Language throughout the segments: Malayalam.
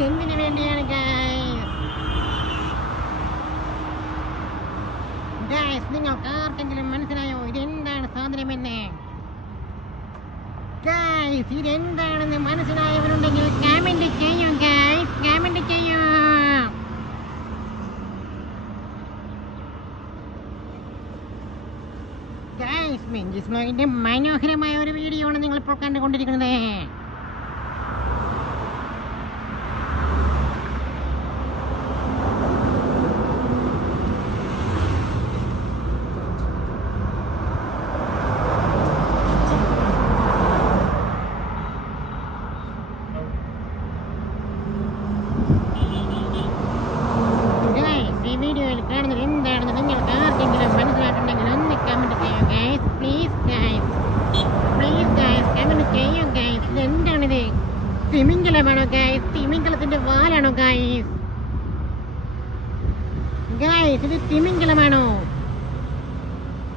ഇതെന്തിനു വേണ്ടിയാണ് നിങ്ങൾക്ക് ആർക്കെങ്കിലും മനസ്സിലായോ? ഇതെന്താണ് സാധനമെന്ന് ഗായ്സ് ഇതെന്താണെന്ന് മനസ്സിലായവരുണ്ടെങ്കിൽ കമന്റ് ചെയ്യൂ ഗായ്സ് കമന്റ് ചെയ്യൂ. മനോഹരമായ ഒരു വീഡിയോ ആണ് നിങ്ങൾ ഇപ്പോൾ കണ്ടുകൊണ്ടിരിക്കുന്നത് ഗായ്സ് ഈ വീഡിയോയിൽ കാണുന്നത് എന്താണെന്ന് നിങ്ങൾക്ക് ആർക്കെങ്കിലും മനസ്സിലായിട്ടുണ്ടെങ്കിൽ ഒന്ന് comment guys please guys. Please guys. അങ്ങനെ ചെയ്യോ ഗൈസ്? എന്താണിത് തിമിംഗലമാണോ ഗൈസ്? തിമിംഗലത്തിന്റെ വാലാണോ ഗൈസ്? ഗൈസ് ഇത് തിമിംഗലമാണോ?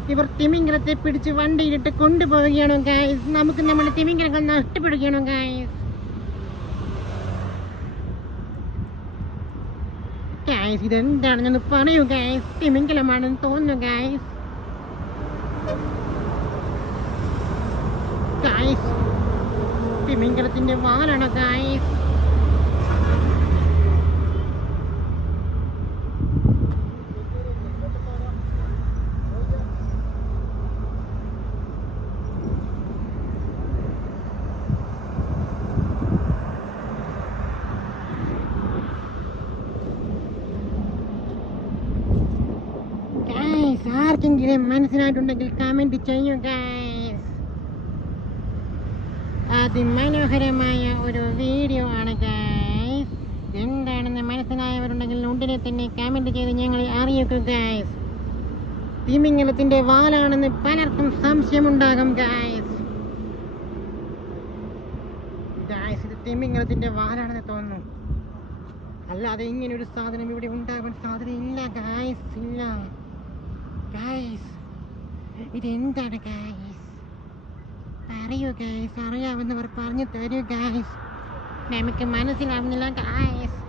ഇവർ തിമിംഗലത്തെ പിടിച്ച് വണ്ടിയിലിട്ട് കൊണ്ടുപോവുകയാണോ ഗൈസ്? നമുക്ക് നമ്മുടെ തിമിംഗലങ്ങൾ നഷ്ടപ്പെടുകയാണോ ഗൈസ്? ഗായ്സ് ഇതെന്താണെന്നൊന്ന് പറയൂ ഗൈസ്. തിമിംഗലമാണെന്ന് തോന്നുന്നു ഗായ്സ് ഗായ്സ് തിമിംഗലത്തിന്റെ വാലാണ് ഗായ്സ് ഗായ്സ് ആർക്കെങ്കിലും മനസ്സിലായിട്ടുണ്ടെങ്കിൽ കമന്റ് ചെയ്യൂ ഗൈസ് അതിമനോഹരമായ ഒരു വീഡിയോ ആണ് ഗൈസ് എന്താണെന്ന് മനസ്സിലായവരുണ്ടെങ്കിൽ ഉടനെ തന്നെ കമന്റ് ചെയ്ത് ഞങ്ങളെ അറിയിക്കൂ ഗൈസ് തിമിംഗലത്തിന്റെ വാലാണെന്ന് പലർക്കും സംശയമുണ്ടാകും ഗൈസ് ഗൈസ് ഇത് തിമിംഗലത്തിന്റെ വാലാണെന്ന് തോന്നുന്നു. അല്ലാതെ ഇങ്ങനെ ഒരു സാധനം ഇവിടെ ഉണ്ടാകാൻ സാധ്യതയില്ല ഗായ്സ് ഇല്ല. ഇതെന്താണ് ഗായ്സ് പറയൂ ഗായ്സ് അറിയാവുന്നവർ പറഞ്ഞു തരൂ ഗായ്സ് നമുക്ക് മനസ്സിലാവുന്നില്ല ഗായ്സ്